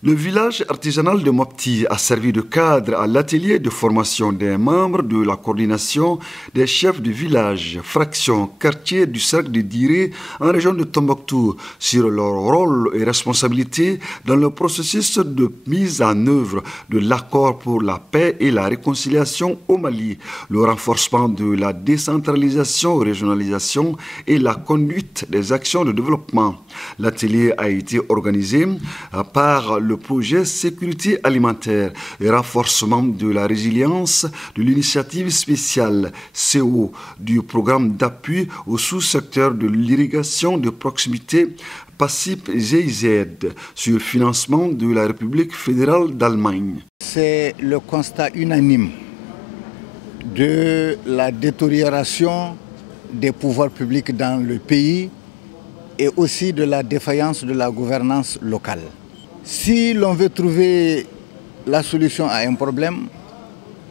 Le village artisanal de Mopti a servi de cadre à l'atelier de formation des membres de la coordination des chefs de village, fractions, quartiers du cercle de Diré en région de Tombouctou sur leur rôle et responsabilités dans le processus de mise en œuvre de l'accord pour la paix et la réconciliation au Mali, le renforcement de la décentralisation, régionalisation et la conduite des actions de développement. L'atelier a été organisé par le projet sécurité alimentaire et renforcement de la résilience de l'initiative spéciale CO du programme d'appui au sous-secteur de l'irrigation de proximité PACIP-GIZ sur le financement de la République fédérale d'Allemagne. C'est le constat unanime de la détérioration des pouvoirs publics dans le pays et aussi de la défaillance de la gouvernance locale. Si l'on veut trouver la solution à un problème,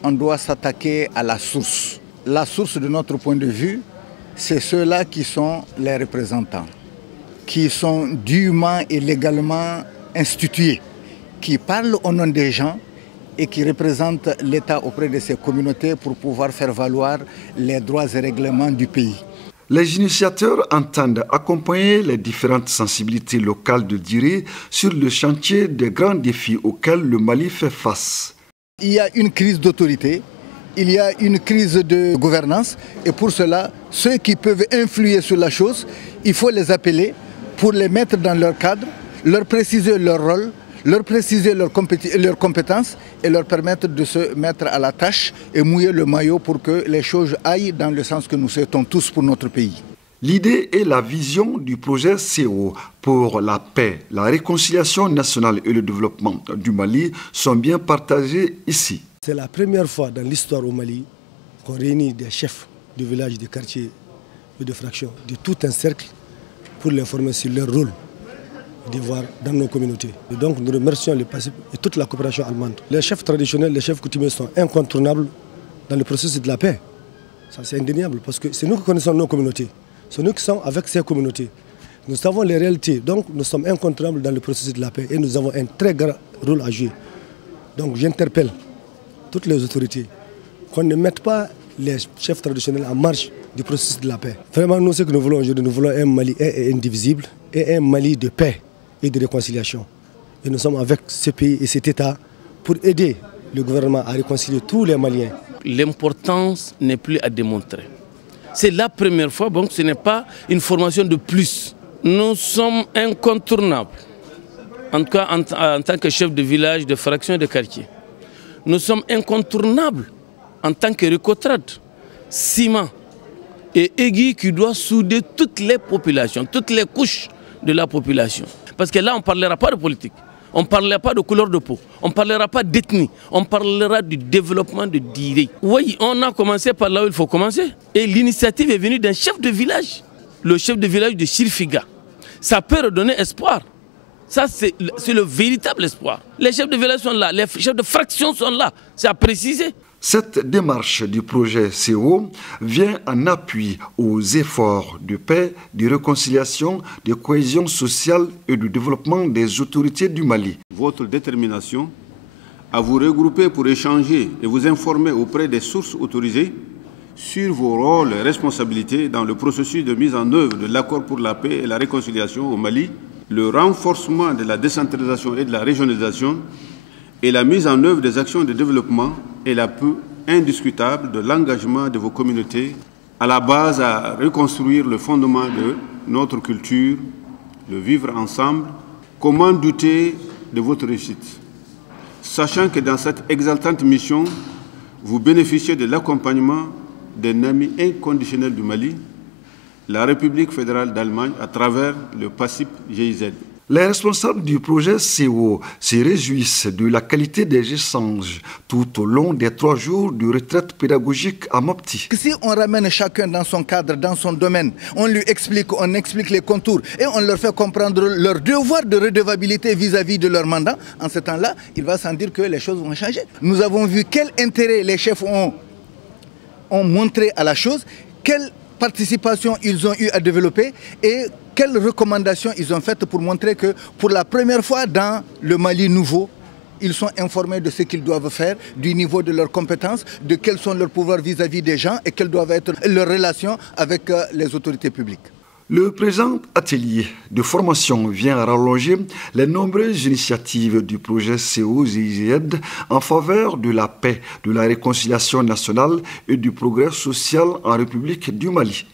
on doit s'attaquer à la source. La source de notre point de vue, c'est ceux-là qui sont les représentants, qui sont dûment et légalement institués, qui parlent au nom des gens et qui représentent l'État auprès de ces communautés pour pouvoir faire valoir les droits et règlements du pays. Les initiateurs entendent accompagner les différentes sensibilités locales de Diré sur le chantier des grands défis auxquels le Mali fait face. Il y a une crise d'autorité, il y a une crise de gouvernance et pour cela, ceux qui peuvent influer sur la chose, il faut les appeler pour les mettre dans leur cadre, leur préciser leur rôle, leur préciser leurs compétences et leur permettre de se mettre à la tâche et mouiller le maillot pour que les choses aillent dans le sens que nous souhaitons tous pour notre pays. L'idée et la vision du projet CO pour la paix, la réconciliation nationale et le développement du Mali sont bien partagées ici. C'est la première fois dans l'histoire au Mali qu'on réunit des chefs de villages, de quartiers et de fractions de tout un cercle pour les former sur leur rôle devoir dans nos communautés. Et donc nous remercions le PACIP et toute la coopération allemande. Les chefs traditionnels, les chefs coutumiers sont incontournables dans le processus de la paix. Ça c'est indéniable parce que c'est nous qui connaissons nos communautés. C'est nous qui sommes avec ces communautés. Nous savons les réalités, donc nous sommes incontournables dans le processus de la paix et nous avons un très grand rôle à jouer. Donc j'interpelle toutes les autorités qu'on ne mette pas les chefs traditionnels en marche du processus de la paix. Vraiment, nous, ce que nous voulons aujourd'hui, nous voulons un Mali indivisible et un Mali de paix et de réconciliation. Et nous sommes avec ce pays et cet État pour aider le gouvernement à réconcilier tous les Maliens. L'importance n'est plus à démontrer. C'est la première fois, donc ce n'est pas une formation de plus. Nous sommes incontournables, en tout cas en tant que chef de village, de fraction et de quartier. Nous sommes incontournables en tant que récotrade, ciment et aiguille qui doit souder toutes les populations, toutes les couches de la population. Parce que là, on ne parlera pas de politique, on ne parlera pas de couleur de peau, on ne parlera pas d'ethnie, on parlera du développement de Diré. Oui, on a commencé par là où il faut commencer. Et l'initiative est venue d'un chef de village, le chef de village de Chirfiga. Ça peut redonner espoir. Ça, c'est le véritable espoir. Les chefs de village sont là, les chefs de fraction sont là, c'est à préciser. Cette démarche du projet CO vient en appui aux efforts de paix, de réconciliation, de cohésion sociale et de développement des autorités du Mali. Votre détermination à vous regrouper pour échanger et vous informer auprès des sources autorisées sur vos rôles et responsabilités dans le processus de mise en œuvre de l'accord pour la paix et la réconciliation au Mali, le renforcement de la décentralisation et de la régionalisation et la mise en œuvre des actions de développement est la preuve indiscutable de l'engagement de vos communautés à la base à reconstruire le fondement de notre culture, le vivre ensemble. Comment douter de votre réussite, sachant que dans cette exaltante mission, vous bénéficiez de l'accompagnement d'un ami inconditionnel du Mali, la République fédérale d'Allemagne, à travers le PACIP-GIZ. Les responsables du projet CO se réjouissent de la qualité des échanges tout au long des 3 jours de retraite pédagogique à Mopti. Si on ramène chacun dans son cadre, dans son domaine, on lui explique, on explique les contours et on leur fait comprendre leur devoir de redevabilité vis-à-vis de leur mandat, en ce temps-là, il va sans dire que les choses vont changer. Nous avons vu quel intérêt les chefs ont montré à la chose, quelle participation ils ont eu à développer et quelles recommandations ils ont faites pour montrer que pour la première fois dans le Mali nouveau, ils sont informés de ce qu'ils doivent faire, du niveau de leurs compétences, de quels sont leurs pouvoirs vis-à-vis des gens et quelles doivent être leurs relations avec les autorités publiques. Le présent atelier de formation vient rallonger les nombreuses initiatives du projet COGIZ en faveur de la paix, de la réconciliation nationale et du progrès social en République du Mali.